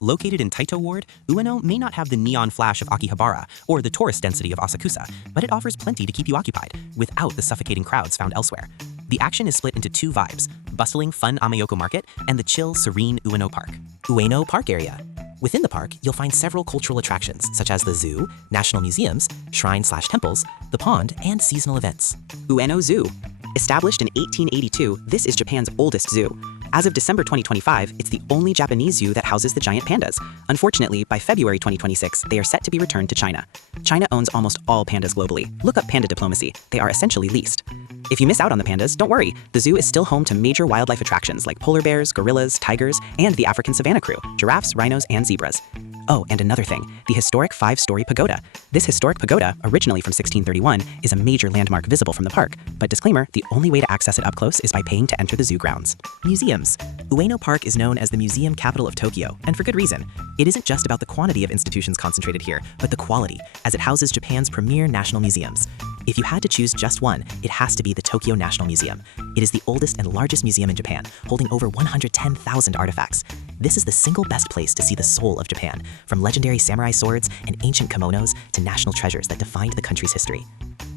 Located in Taito Ward, Ueno may not have the neon flash of Akihabara or the tourist density of Asakusa, but it offers plenty to keep you occupied, without the suffocating crowds found elsewhere. The action is split into two vibes: bustling, fun Ameyoko Market and the chill, serene Ueno Park. Ueno Park area. Within the park, you'll find several cultural attractions, such as the zoo, national museums, shrines/temples, the pond, and seasonal events. Ueno Zoo. Established in 1882, this is Japan's oldest zoo. As of December 2025, it's the only Japanese zoo that houses the giant pandas. Unfortunately, by February 2026, they are set to be returned to China. China owns almost all pandas globally. Look up panda diplomacy. They are essentially leased. If you miss out on the pandas, don't worry. The zoo is still home to major wildlife attractions like polar bears, gorillas, tigers, and the African savanna crew, giraffes, rhinos, and zebras. Oh, and another thing, the historic 5-story pagoda. This historic pagoda, originally from 1631, is a major landmark visible from the park. But disclaimer, the only way to access it up close is by paying to enter the zoo grounds. Museums. Ueno Park is known as the museum capital of Tokyo, and for good reason. It isn't just about the quantity of institutions concentrated here, but the quality, as it houses Japan's premier national museums. If you had to choose just one, it has to be the Tokyo National Museum. It is the oldest and largest museum in Japan, holding over 110,000 artifacts. This is the single best place to see the soul of Japan, from legendary samurai swords and ancient kimonos to national treasures that defined the country's history.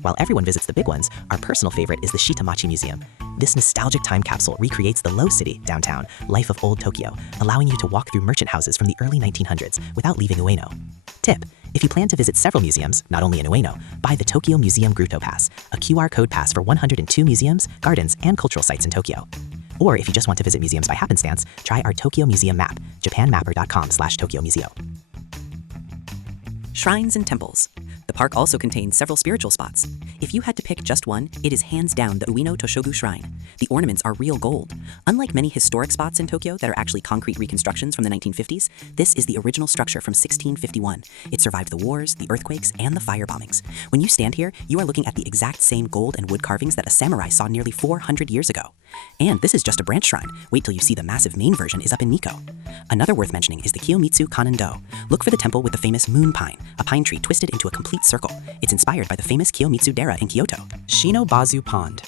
While everyone visits the big ones, our personal favorite is the Shitamachi Museum. This nostalgic time capsule recreates the Low City, downtown, life of old Tokyo, allowing you to walk through merchant houses from the early 1900s without leaving Ueno. Tip: if you plan to visit several museums, not only in Ueno, buy the Tokyo Museum Gruto Pass, a QR code pass for 102 museums, gardens, and cultural sites in Tokyo. Or if you just want to visit museums by happenstance, try our Tokyo Museum map, japanmapper.com/Tokyo Museo. Shrines and temples. The park also contains several spiritual spots. If you had to pick just one, it is hands down the Ueno Toshogu Shrine. The ornaments are real gold. Unlike many historic spots in Tokyo that are actually concrete reconstructions from the 1950s, this is the original structure from 1651. It survived the wars, the earthquakes, and the fire bombings. When you stand here, you are looking at the exact same gold and wood carvings that a samurai saw nearly 400 years ago. And this is just a branch shrine. Wait till you see the massive main version is up in Nikko. Another worth mentioning is the Kiyomitsu Kannon-do. Look for the temple with the famous moon pine, a pine tree twisted into a complete circle. It's inspired by the famous Kiyomitsu Dera in Kyoto. Shinobazu Pond.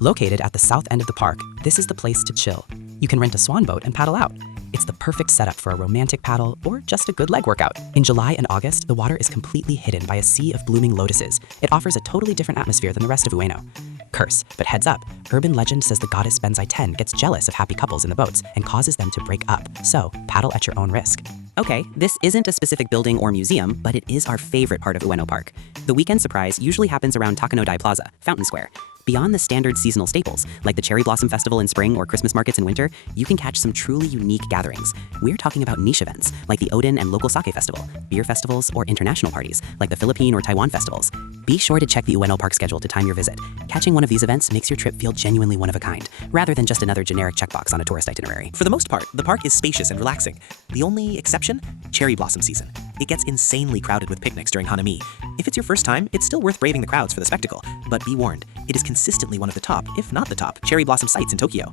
Located at the south end of the park, this is the place to chill. You can rent a swan boat and paddle out. It's the perfect setup for a romantic paddle or just a good leg workout. In July and August, the water is completely hidden by a sea of blooming lotuses. It offers a totally different atmosphere than the rest of Ueno. Curse, but heads up, urban legend says the goddess Benzai 10 gets jealous of happy couples in the boats and causes them to break up, so paddle at your own risk. Okay, this isn't a specific building or museum, but it is our favorite part of Ueno Park. The weekend surprise usually happens around Takanodai Plaza, Fountain Square. Beyond the standard seasonal staples, like the Cherry Blossom Festival in spring or Christmas markets in winter, you can catch some truly unique gatherings. We're talking about niche events, like the Odin and local sake festival, beer festivals, or international parties, like the Philippine or Taiwan festivals. Be sure to check the Ueno Park schedule to time your visit. Catching one of these events makes your trip feel genuinely one of a kind, rather than just another generic checkbox on a tourist itinerary. For the most part, the park is spacious and relaxing. The only exception? Cherry blossom season. It gets insanely crowded with picnics during Hanami. If it's your first time, it's still worth braving the crowds for the spectacle, but be warned, it is consistently one of the top, if not the top, cherry blossom sites in Tokyo.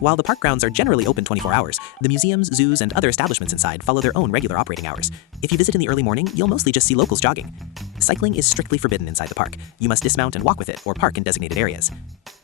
While the park grounds are generally open 24 hours, the museums, zoos, and other establishments inside follow their own regular operating hours. If you visit in the early morning, you'll mostly just see locals jogging. Cycling is strictly forbidden inside the park. You must dismount and walk with it or park in designated areas.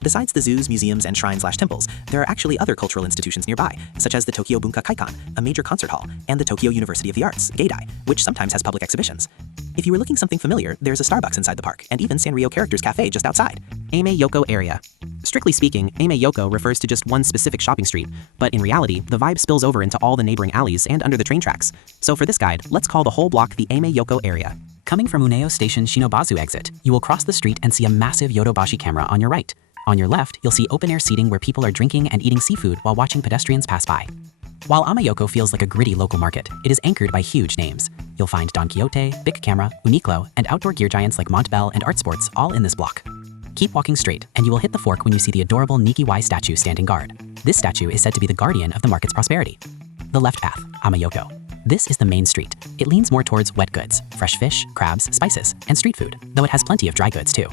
Besides the zoos, museums, and shrines/temples, there are actually other cultural institutions nearby, such as the Tokyo Bunka Kaikan, a major concert hall, and the Tokyo University of the Arts, Geidai, which sometimes has public exhibitions. If you were looking something familiar, there's a Starbucks inside the park, and even Sanrio Characters Cafe just outside. Ameyoko area. Strictly speaking, Ameyoko refers to just one specific shopping street, but in reality, the vibe spills over into all the neighboring alleys and under the train tracks. So for this guide, let's call the whole block the Ameyoko area. Coming from Uneo Station Shinobazu exit, you will cross the street and see a massive Yodobashi camera on your right. On your left, you'll see open-air seating where people are drinking and eating seafood while watching pedestrians pass by. While Ameyoko feels like a gritty local market, it is anchored by huge names. You'll find Don Quixote, Bic Camera, Uniqlo, and outdoor gear giants like Montbell and Art Sports all in this block. Keep walking straight, and you will hit the fork when you see the adorable Nikiwai statue standing guard. This statue is said to be the guardian of the market's prosperity. The left path, Ameyoko. This is the main street. It leans more towards wet goods, fresh fish, crabs, spices, and street food, though it has plenty of dry goods too.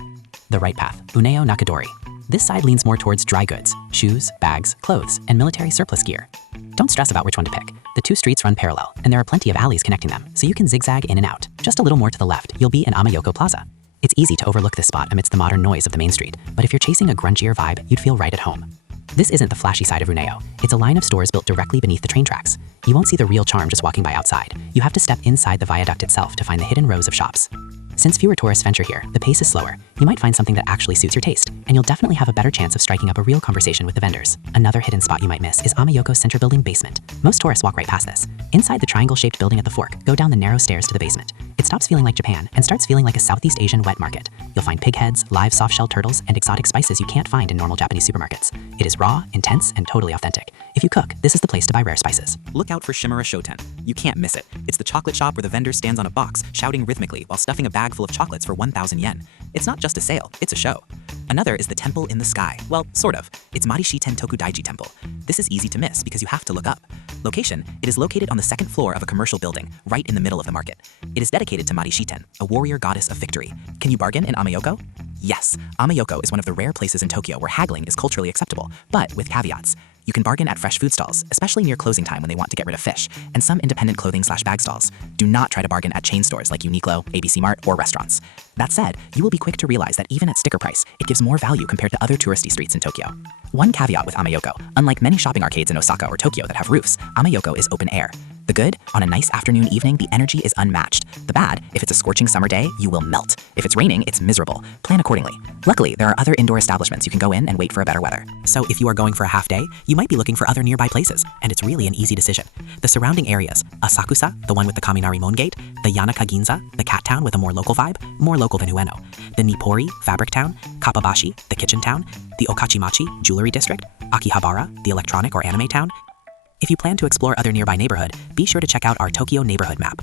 The right path, Uneo Nakadori. This side leans more towards dry goods, shoes, bags, clothes, and military surplus gear. Don't stress about which one to pick. The two streets run parallel, and there are plenty of alleys connecting them, so you can zigzag in and out. Just a little more to the left, you'll be in Ameyoko Plaza. It's easy to overlook this spot amidst the modern noise of the main street, but if you're chasing a grungier vibe, you'd feel right at home. This isn't the flashy side of Runeo. It's a line of stores built directly beneath the train tracks. You won't see the real charm just walking by outside. You have to step inside the viaduct itself to find the hidden rows of shops. Since fewer tourists venture here, the pace is slower. You might find something that actually suits your taste, and you'll definitely have a better chance of striking up a real conversation with the vendors. Another hidden spot you might miss is Ameyoko's center building basement. Most tourists walk right past this. Inside the triangle-shaped building at the fork, go down the narrow stairs to the basement. It stops feeling like Japan and starts feeling like a Southeast Asian wet market. You'll find pig heads, live soft-shelled turtles, and exotic spices you can't find in normal Japanese supermarkets. It is raw, intense, and totally authentic. If you cook, this is the place to buy rare spices. Look out for Shimura Shoten. You can't miss it. It's the chocolate shop where the vendor stands on a box, shouting rhythmically while stuffing a bag full of chocolates for 1,000 yen. It's not just a sale, it's a show. Another is the temple in the sky. Well, sort of. It's Marishiten Tokudaiji Temple. This is easy to miss because you have to look up. Location, it is located on the second floor of a commercial building, right in the middle of the market. It is dedicated to Marishiten, a warrior goddess of victory. Can you bargain in Ameyoko? Yes, Ameyoko is one of the rare places in Tokyo where haggling is culturally acceptable, but with caveats. You can bargain at fresh food stalls, especially near closing time when they want to get rid of fish, and some independent clothing/bag stalls. Do not try to bargain at chain stores like Uniqlo, ABC Mart, or restaurants. That said, you will be quick to realize that even at sticker price, it gives more value compared to other touristy streets in Tokyo. One caveat with Ameyoko, unlike many shopping arcades in Osaka or Tokyo that have roofs, Ameyoko is open air. The good, on a nice afternoon evening, the energy is unmatched. The bad, if it's a scorching summer day, you will melt. If it's raining, it's miserable. Plan accordingly. Luckily, there are other indoor establishments you can go in and wait for a better weather. So if you are going for a half day, you might be looking for other nearby places, and it's really an easy decision. The surrounding areas, Asakusa, the one with the Kaminarimon Gate, the Yanaka Ginza, the cat town with a more local vibe, more local than Ueno, the Nippori, fabric town, Kappabashi, the kitchen town, the Okachimachi, jewelry district, Akihabara, the electronic or anime town. If you plan to explore other nearby neighborhood, be sure to check out our Tokyo neighborhood map.